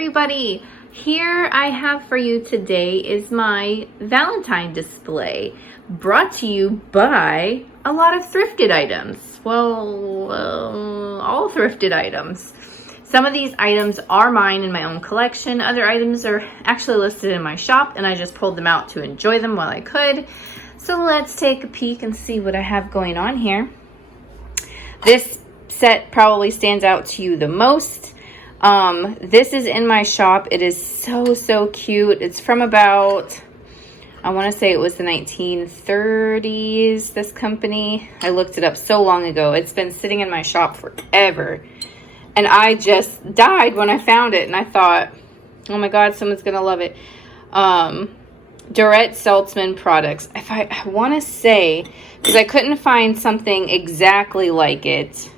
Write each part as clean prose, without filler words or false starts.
everybody. Here I have for you today is my Valentine display, brought to you by a lot of thrifted items. Well, all thrifted items. Some of these items are mine in my own collection. Other items are actually listed in my shop, and I just pulled them out to enjoy them while I could. So let's take a peek and see what I have going on here. This set probably stands out to you the most. This is in my shop. It is so cute. It's from about, I want to say it was the 1930s, this company. I looked it up so long ago. It's been sitting in my shop forever. And I just died when I found it. And I thought, oh my God, someone's going to love it. Durette Seltzman products. If I want to say, because I couldn't find something exactly like it.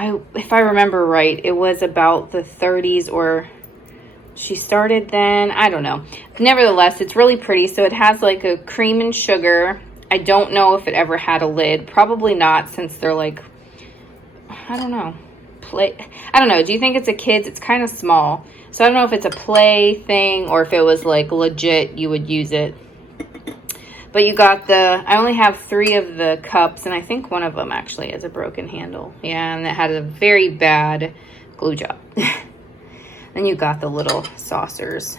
If I remember right, it was about the 30s, or she started then. I don't know. Nevertheless, it's really pretty. So it has like a cream and sugar. I don't know if it ever had a lid. Probably not, since they're like, I don't know. I don't know. Do you think it's a kid's? It's kind of small. So I don't know if it's a play thing or if it was like legit you would use it. But you got I only have 3 of the cups, and I think one of them actually has a broken handle. Yeah, and it had a very bad glue job. Then you got the little saucers.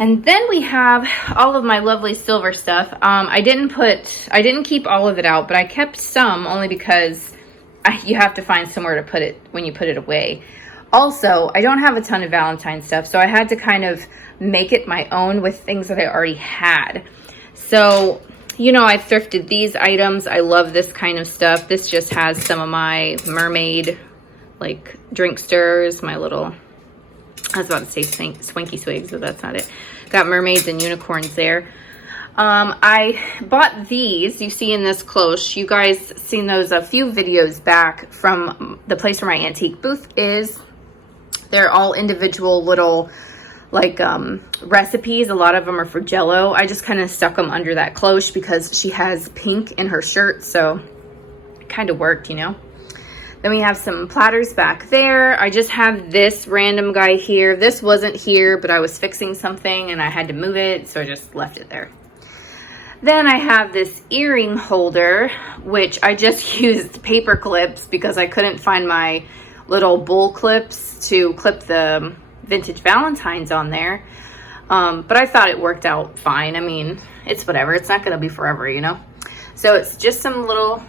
And then we have all of my lovely silver stuff. I didn't keep all of it out, but I kept some only because you have to find somewhere to put it when you put it away. Also, I don't have a ton of Valentine stuff, so I had to kind of make it my own with things that I already had. So, you know, I thrifted these items. I love this kind of stuff. This just has some of my mermaid, like, drink stirs, my little, I was about to say swanky swigs, but that's not it. Got mermaids and unicorns there. I bought these, you see in this cloche. You guys seen those a few videos back from the place where my antique booth is. They're all individual little, like, recipes. A lot of them are for Jell-O. I just kind of stuck them under that cloche because she has pink in her shirt, so it kind of worked, you know. Then we have some platters back there. I just have this random guy here. This wasn't here, but I was fixing something and I had to move it, so I just left it there. Then I have this earring holder, which I just used paper clips because I couldn't find my little bull clips to clip the vintage Valentines on there. But I thought it worked out fine. I mean, it's whatever. It's not going to be forever, you know? So it's just some little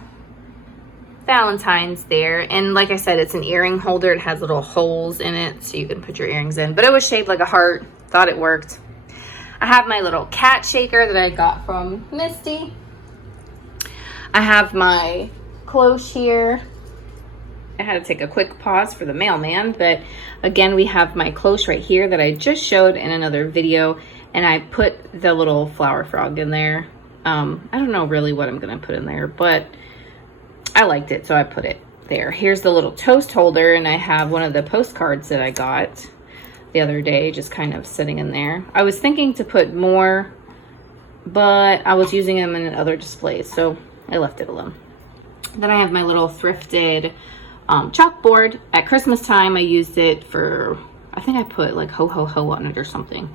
Valentines there. And like I said, it's an earring holder. It has little holes in it so you can put your earrings in. But it was shaped like a heart. Thought it worked. I have my little cat shaker that I got from Misty. I have my cloche here. I had to take a quick pause for the mailman, but again, we have my cloche right here that I just showed in another video, and I put the little flower frog in there. I don't know really what I'm gonna put in there, but I liked it, so I put it there. Here's the little toast holder, and I have one of the postcards that I got the other day just kind of sitting in there. I was thinking to put more, but I was using them in other displays, so I left it alone. Then I have my little thrifted chalkboard. At Christmas time, I used it for, I think I put like ho ho ho on it or something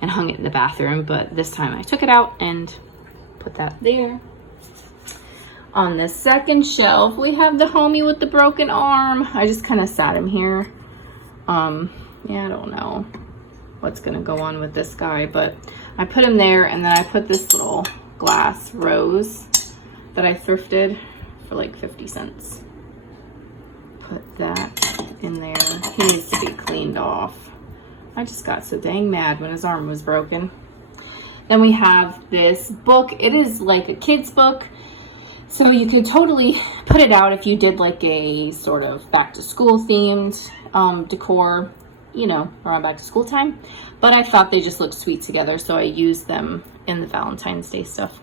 and hung it in the bathroom, but this time I took it out and put that there. On the second shelf, we have the homie with the broken arm. I just kind of sat him here. Yeah, I don't know what's gonna go on with this guy, but I put him there, and then I put this little glass rose that I thrifted for like 50 cents. Put that in there. He needs to be cleaned off. I just got so dang mad when his arm was broken. Then we have this book. It is like a kid's book, so you could totally put it out if you did like a sort of back to school themed decor, you know, around back to school time. But I thought they just looked sweet together, so I used them in the Valentine's Day stuff.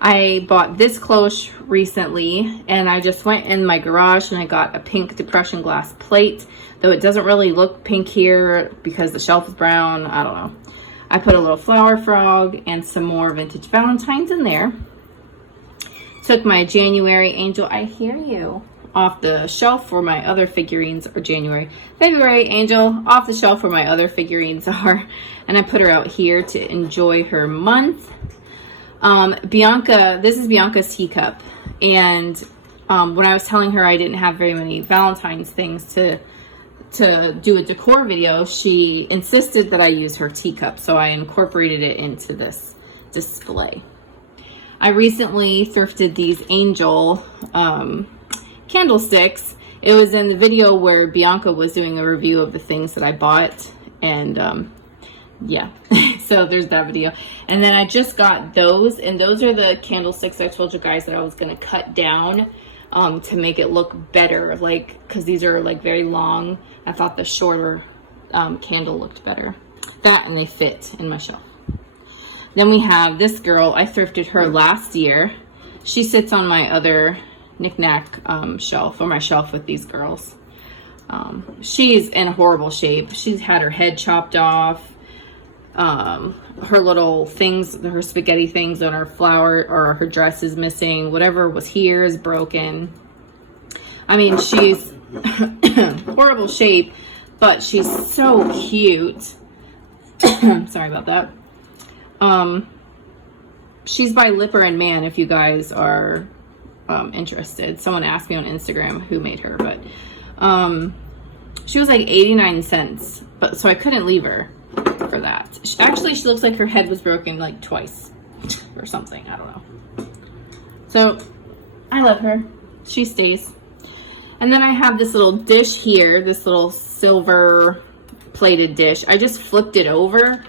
I bought this cloche recently, and I just went in my garage and I got a pink depression glass plate, though it doesn't really look pink here because the shelf is brown. I don't know. I put a little flower frog and some more vintage Valentines in there. Took my January Angel, I hear you, off the shelf where my other figurines are. February, Angel, off the shelf where my other figurines are. And I put her out here to enjoy her month. Bianca, this is Bianca's teacup. And when I was telling her I didn't have very many Valentine's things to do a decor video, she insisted that I use her teacup. So I incorporated it into this display. I recently thrifted these angel candlesticks. It was in the video where Bianca was doing a review of the things that I bought, and yeah, so there's that video. And then I just got those, and those are the candlesticks I told you guys that I was going to cut down to make it look better, like, because these are like very long. I thought the shorter candle looked better. That, and they fit in my shelf. Then we have this girl. I thrifted her last year. She sits on my other knickknack shelf, or my shelf with these girls. She's in horrible shape. She's had her head chopped off. Her little things, her spaghetti things on her flower, or her dress is missing. Whatever was here is broken. I mean, she's horrible shape, but she's so cute. Sorry about that. She's by Lipper and Man, if you guys are interested. Someone asked me on Instagram who made her, but she was like 89 cents, but so I couldn't leave her for that. Actually, she looks like her head was broken like twice or something. I don't know. So I love her. She stays. And then I have this little dish here, this little silver plated dish. I just flipped it over.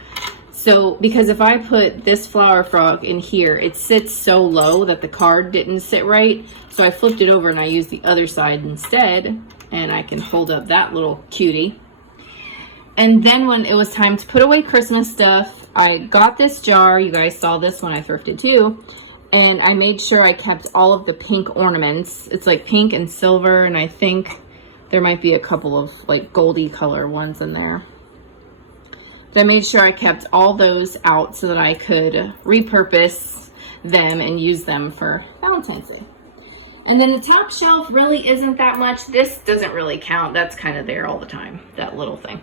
So, because if I put this flower frog in here, it sits so low that the card didn't sit right. So I flipped it over and I used the other side instead. And I can hold up that little cutie. And then when it was time to put away Christmas stuff, I got this jar. You guys saw this when I thrifted too. And I made sure I kept all of the pink ornaments. It's like pink and silver, and I think there might be a couple of like goldy color ones in there. But I made sure I kept all those out so that I could repurpose them and use them for Valentine's Day. And then the top shelf really isn't that much. This doesn't really count. That's kind of there all the time, that little thing.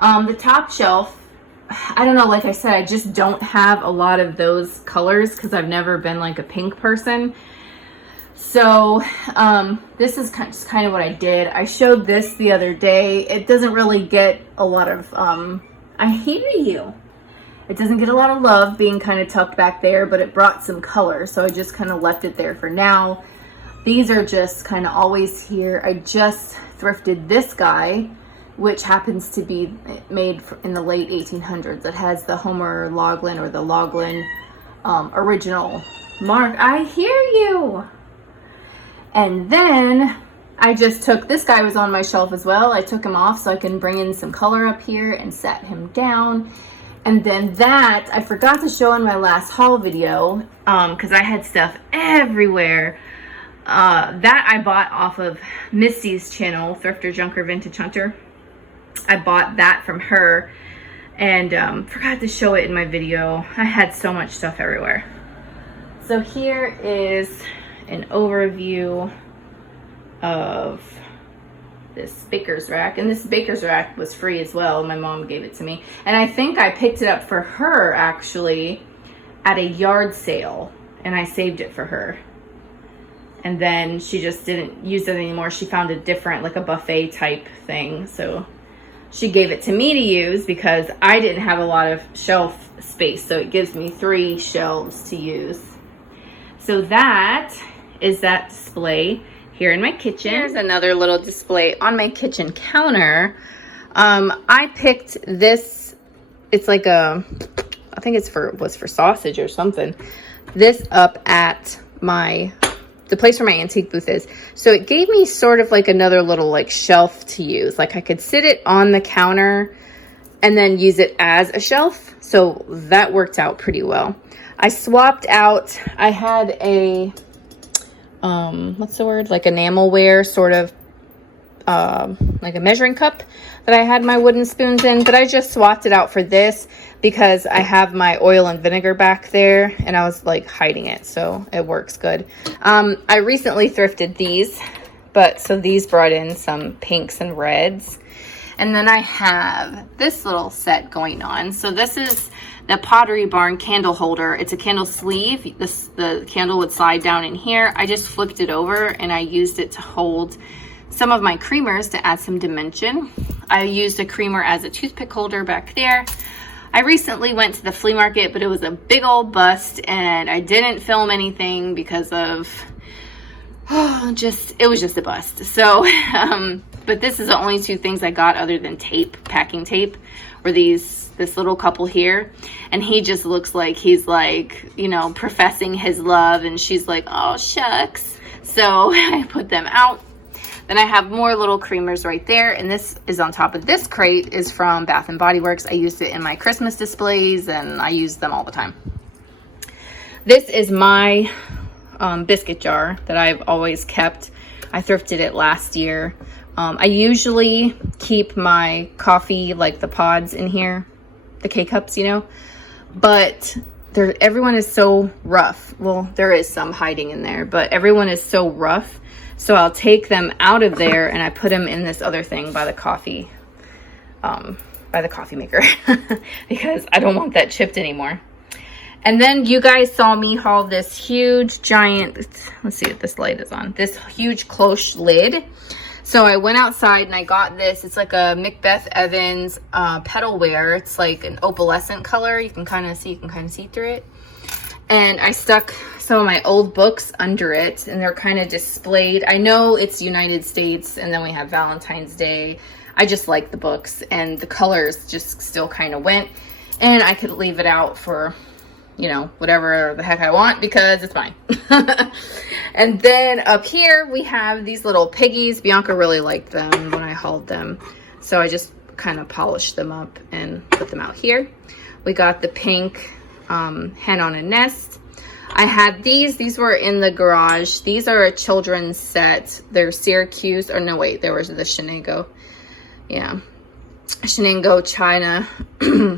The top shelf, I don't know, like I said, I just don't have a lot of those colors because I've never been like a pink person. So this is just kind of what I did. I showed this the other day. It doesn't really get a lot of, I hear you. It doesn't get a lot of love being kind of tucked back there, but it brought some color. So I just kind of left it there for now. These are just kind of always here. I just thrifted this guy, which happens to be made in the late 1800s. It has the Homer Loughlin or the Loughlin original mark. I hear you. And then I just took, this guy was on my shelf as well. I took him off so I can bring in some color up here and set him down. And then that, I forgot to show in my last haul video because I had stuff everywhere. That I bought off of Misty's channel, Thrifter Junker Vintage Hunter. I bought that from her and forgot to show it in my video. I had so much stuff everywhere. So here is an overview of this baker's rack, and this baker's rack was free as well. My mom gave it to me, and I think I picked it up for her actually at a yard sale, and I saved it for her. And then she just didn't use it anymore. She found a different, like a buffet type thing, so she gave it to me to use because I didn't have a lot of shelf space, so it gives me 3 shelves to use. So that is that display here in my kitchen. Here's another little display on my kitchen counter. I picked this, it's like a, I think it's was for sausage or something. This up at the place where my antique booth is. So it gave me sort of like another little like shelf to use. Like I could sit it on the counter and then use it as a shelf. So that worked out pretty well. I swapped out, I had a, what's the word? Like enamelware sort of, like a measuring cup that I had my wooden spoons in, but I just swapped it out for this because I have my oil and vinegar back there and I was like hiding it, so it works good. I recently thrifted these But so these brought in some pinks and reds. And then I have this little set going on. So this is the Pottery Barn candle holder. It's a candle sleeve. The candle would slide down in here. I just flipped it over and I used it to hold some of my creamers to add some dimension. I used a creamer as a toothpick holder back there. I recently went to the flea market, but it was a big old bust and I didn't film anything because of, it was just a bust. So, but this is the only two things I got other than tape, packing tape, were this little couple here. And he just looks like he's like, you know, professing his love, and she's like, oh shucks. So I put them out. Then I have more little creamers right there, and this is on top of this crate is from Bath and Body Works. I used it in my Christmas displays and I use them all the time. This is my biscuit jar that I've always kept. I thrifted it last year. I usually keep my coffee, like the pods in here, the K-cups, you know, but everyone is so rough. Well, there is some hiding in there, but everyone is so rough. So I'll take them out of there and I put them in this other thing by the coffee maker because I don't want that chipped anymore. And then you guys saw me haul this huge giant, let's see what this light is on, this huge cloche lid. So I went outside and I got this. It's like a Macbeth Evans petalware. It's like an opalescent color. You can kind of see through it. And I stuck some of my old books under it and they're kind of displayed. I know it's United States and then we have Valentine's Day. I just like the books and the colors just still kind of went, and I could leave it out for, you know, whatever the heck I want because it's fine. And then up here we have these little piggies. Bianca really liked them when I hauled them, so I just kind of polished them up and put them out here. We got the pink hen on a nest. I had these were in the garage. These are a children's set. They're Syracuse, or no wait, there was the Shenango. Yeah, Shenango China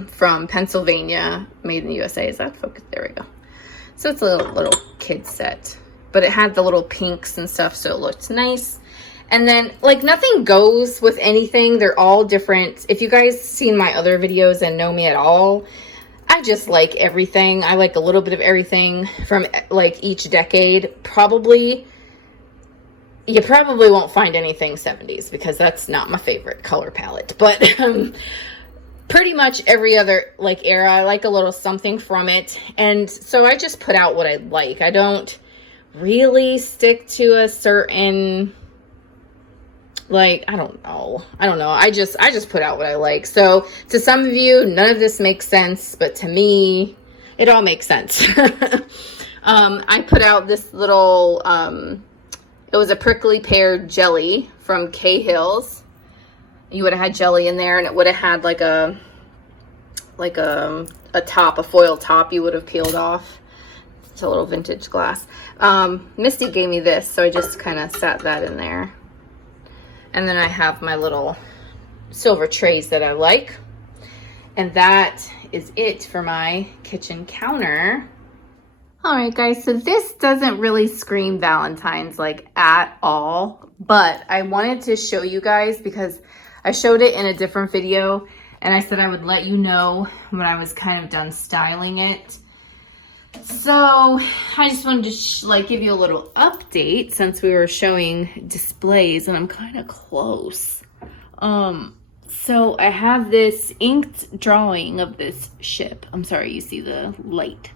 from Pennsylvania, made in the USA. Is that focused? There we go. So it's a little kid set, but it had the little pinks and stuff, so it looked nice. And then, like, nothing goes with anything. They're all different. If you guys seen my other videos and know me at all, I just like everything. I like a little bit of everything from like each decade. You probably won't find anything 70s because that's not my favorite color palette. But pretty much every other like era, I like a little something from it. And so I just put out what I like. I don't really stick to a certain, like, I don't know. I just put out what I like. So to some of you, none of this makes sense, but to me, it all makes sense. I put out this little, it was a prickly pear jelly from Cahill's. You would have had jelly in there, and it would have had like a top, a foil top you would have peeled off. It's a little vintage glass. Misty gave me this, so I just kind of sat that in there. And then I have my little silver trays that I like. And that is it for my kitchen counter. All right, guys, so this doesn't really scream Valentine's like at all, but I wanted to show you guys because I showed it in a different video and I said I would let you know when I was kind of done styling it. So I just wanted to give you a little update since we were showing displays and I'm kind of close. So I have this inked drawing of this ship. I'm sorry, you see the light.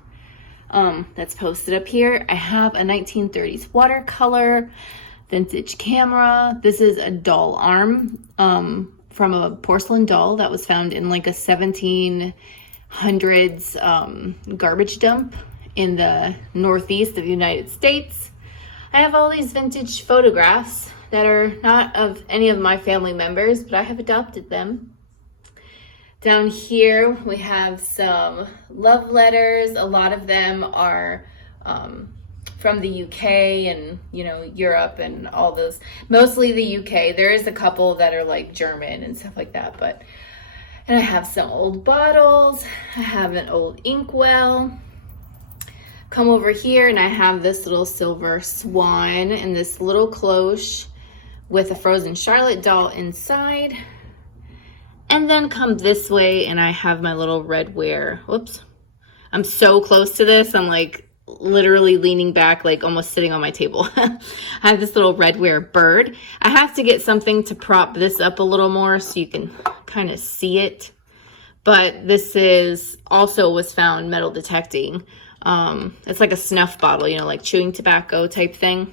That's posted up here. I have a 1930s watercolor, vintage camera. This is a doll arm from a porcelain doll that was found in like a 1700s garbage dump in the northeast of the United States. I have all these vintage photographs that are not of any of my family members, but I have adopted them. Down here, we have some love letters. A lot of them are from the UK and, you know, Europe and all those. Mostly the UK. There is a couple that are like German and stuff like that. And I have some old bottles. I have an old inkwell. Come over here and I have this little silver swan and this little cloche. with a frozen Charlotte doll inside. And then come this way and I have my little redware. Whoops. I'm so close to this. I'm like literally leaning back, like almost sitting on my table. I have this little redware bird. I have to get something to prop this up a little more so you can kind of see it. But this is also was found metal detecting. It's like a snuff bottle, you know, like chewing tobacco type thing.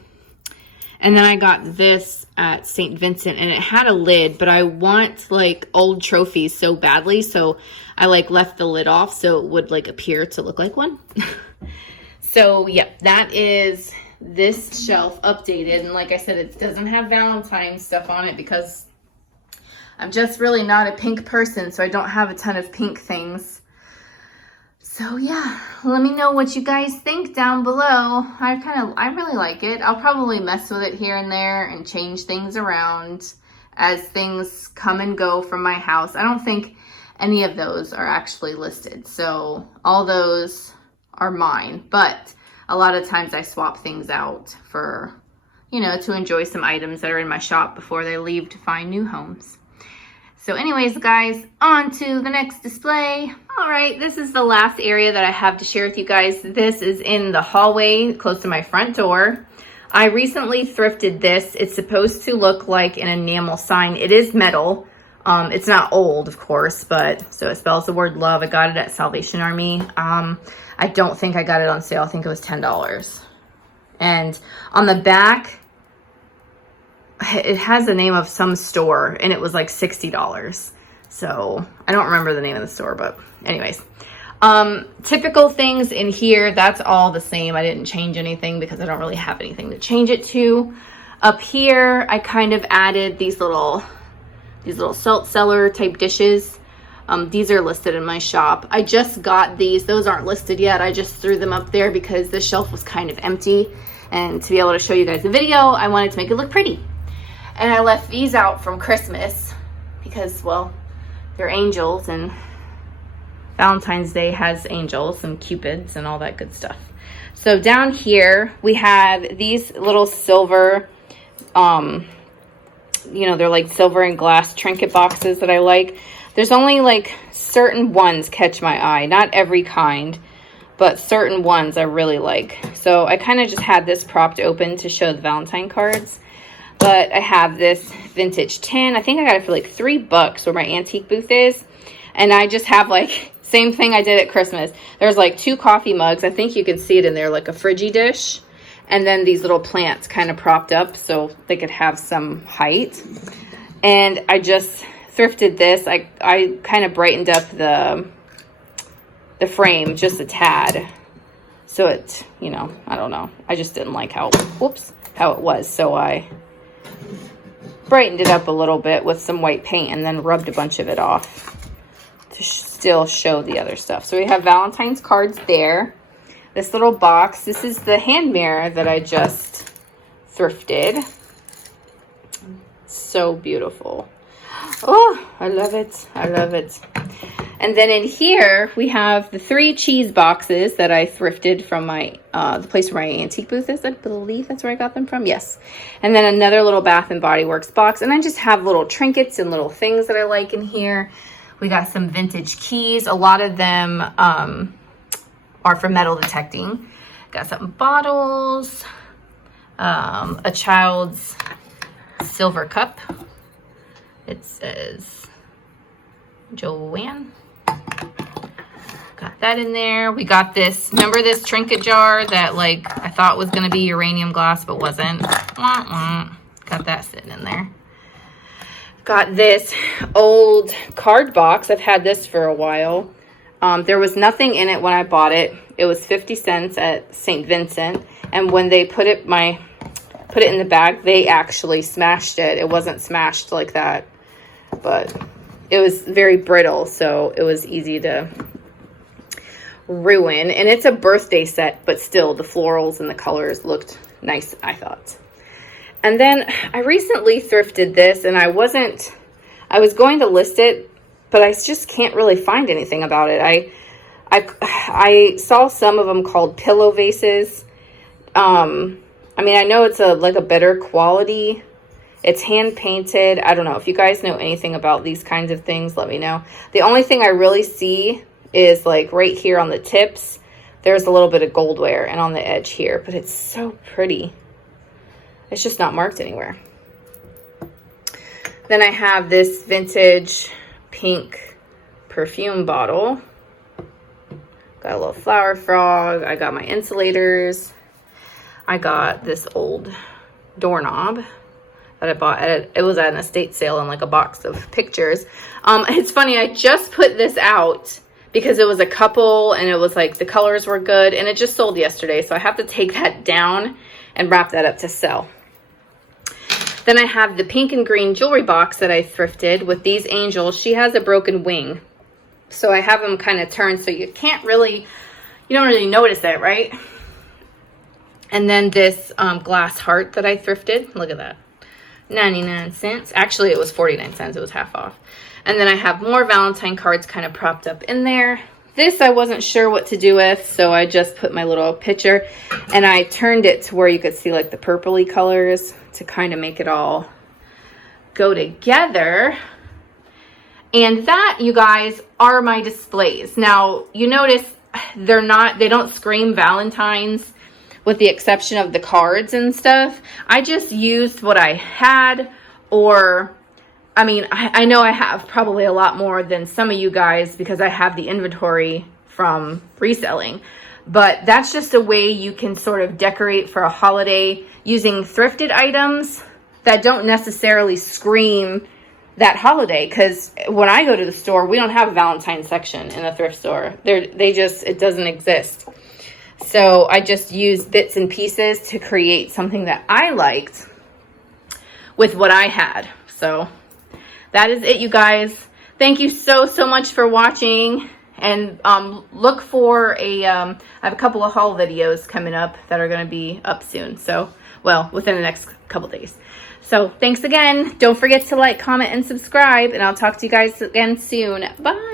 And then I got this at St. Vincent and it had a lid, but I want like old trophies so badly. So I like left the lid off so it would like appear to look like one. So yeah, that is this shelf updated. And like I said, it doesn't have Valentine stuff on it because I'm just really not a pink person. So I don't have a ton of pink things. So yeah, let me know what you guys think down below. I really like it. I'll probably mess with it here and there and change things around as things come and go from my house. I don't think any of those are actually listed. So all those are mine, but a lot of times I swap things out for, you know, to enjoy some items that are in my shop before they leave to find new homes. So anyways, guys, on to the next display. All right, this is the last area that I have to share with you guys. This is in the hallway close to my front door. I recently thrifted this. It's supposed to look like an enamel sign. It is metal. It's not old, of course, but so it spells the word love. I got it at Salvation Army. I don't think I got it on sale. I think it was $10. And on the back, it has the name of some store and it was like $60. So I don't remember the name of the store, but anyways, typical things in here, that's all the same. I didn't change anything because I don't really have anything to change it to. Up here, I kind of added these little salt cellar type dishes. These are listed in my shop. I just got these. Those aren't listed yet. I just threw them up there because the shelf was kind of empty. And to be able to show you guys the video, I wanted to make it look pretty. And I left these out from Christmas because, well, they're angels and Valentine's Day has angels and cupids and all that good stuff. So down here we have these little silver, you know, they're like silver and glass trinket boxes that I like. There's only like certain ones catch my eye, not every kind, but certain ones I really like. So I kind of just had this propped open to show the Valentine cards. But I have this vintage tin. I think I got it for like $3 where my antique booth is. And I just have like, same thing I did at Christmas. There's like 2 coffee mugs. I think you can see it in there, like a Friggy dish. And then these little plants kind of propped up so they could have some height. And I just thrifted this. I kind of brightened up the frame just a tad. So it, you know, I don't know. I just didn't like how it was. So I brightened it up a little bit with some white paint and then rubbed a bunch of it off to still show the other stuff. So we have Valentine's cards there. This little box, this is the hand mirror that I just thrifted. So beautiful. Oh, I love it. I love it. And then in here, we have the 3 cheese boxes that I thrifted from my the place where my antique booth is. I believe that's where I got them from. Yes. And then another little Bath and Body Works box. And I just have little trinkets and little things that I like in here. We got some vintage keys. A lot of them are for metal detecting. Got some bottles. A child's silver cup. It says Joanne. Got that in there. We got this, remember this trinket jar that like I thought was going to be uranium glass but wasn't? Got that sitting in there. Got this old card box. I've had this for a while. There was nothing in it when I bought it. It was 50 cents at St. Vincent. And when they put it in the bag, they actually smashed it. It wasn't smashed like that, but it was very brittle, so it was easy to ruin. And it's a birthday set, but still the florals and the colors looked nice, I thought. And then I recently thrifted this, and I was going to list it, but I just can't really find anything about it. I saw some of them called pillow vases. I mean, I know it's like a better quality It's hand painted. I don't know if you guys know anything about these kinds of things, let me know. The only thing I really see is like right here on the tips, there's a little bit of gold wear, and on the edge here, but it's so pretty. It's just not marked anywhere. Then I have this vintage pink perfume bottle. Got a little flower frog. I got my insulators. I got this old doorknob that I bought it was at an estate sale in like a box of pictures. It's funny, I just put this out because it was a couple and it was like the colors were good and it just sold yesterday, so I have to take that down and wrap that up to sell. Then I have the pink and green jewelry box that I thrifted with these angels. She has a broken wing, so I have them kind of turned so you don't really notice it, right? And then this glass heart that I thrifted, look at that, 99 cents. Actually, it was 49 cents, it was half off. And then I have more Valentine cards kind of propped up in there. This I wasn't sure what to do with, so I just put my little picture and I turned it to where you could see like the purpley colors to kind of make it all go together. And that, you guys, are my displays. Now, you notice they don't scream Valentines with the exception of the cards and stuff. I just used what I had, or I mean, I know I have probably a lot more than some of you guys because I have the inventory from reselling. But that's just a way you can sort of decorate for a holiday using thrifted items that don't necessarily scream that holiday. Because when I go to the store, we don't have a Valentine section in the thrift store. It doesn't exist. So I just used bits and pieces to create something that I liked with what I had. So that is it, you guys. Thank you so much for watching. And look for I have a couple of haul videos coming up that are going to be up soon. So, well, within the next couple days. So thanks again. Don't forget to like, comment, and subscribe. And I'll talk to you guys again soon. Bye.